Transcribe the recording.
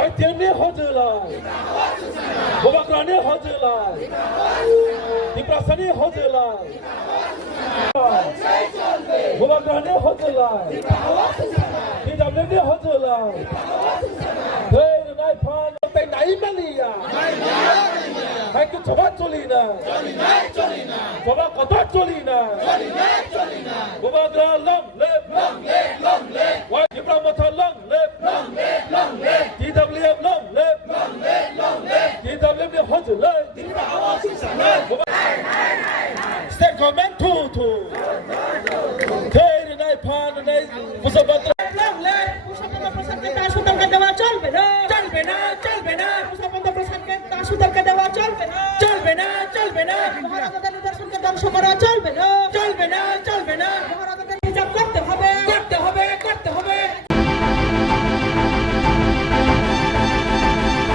YTN Hotelai, Bobakrani Hotelai, Diprasani Hotelai, Bobakrani Hotelai, DWD Hotelai, Hey, the night pan of the Naimalia, I could Tobatolina, Tobacotolina, Bobakra long live, why you promote long live, DWF long live, DWF Hotelai, State Command 2. Hey, the night pan and I was about to long live, চলবে না চলবে না চলবে না চলবে না মুসাফিরদের প্রসাদকে দাসুদেরকে দেওয়া চলবে না চলবে না চলবে না মহারাজাদের নিদর্শনকে ধ্বংস করা চলবে না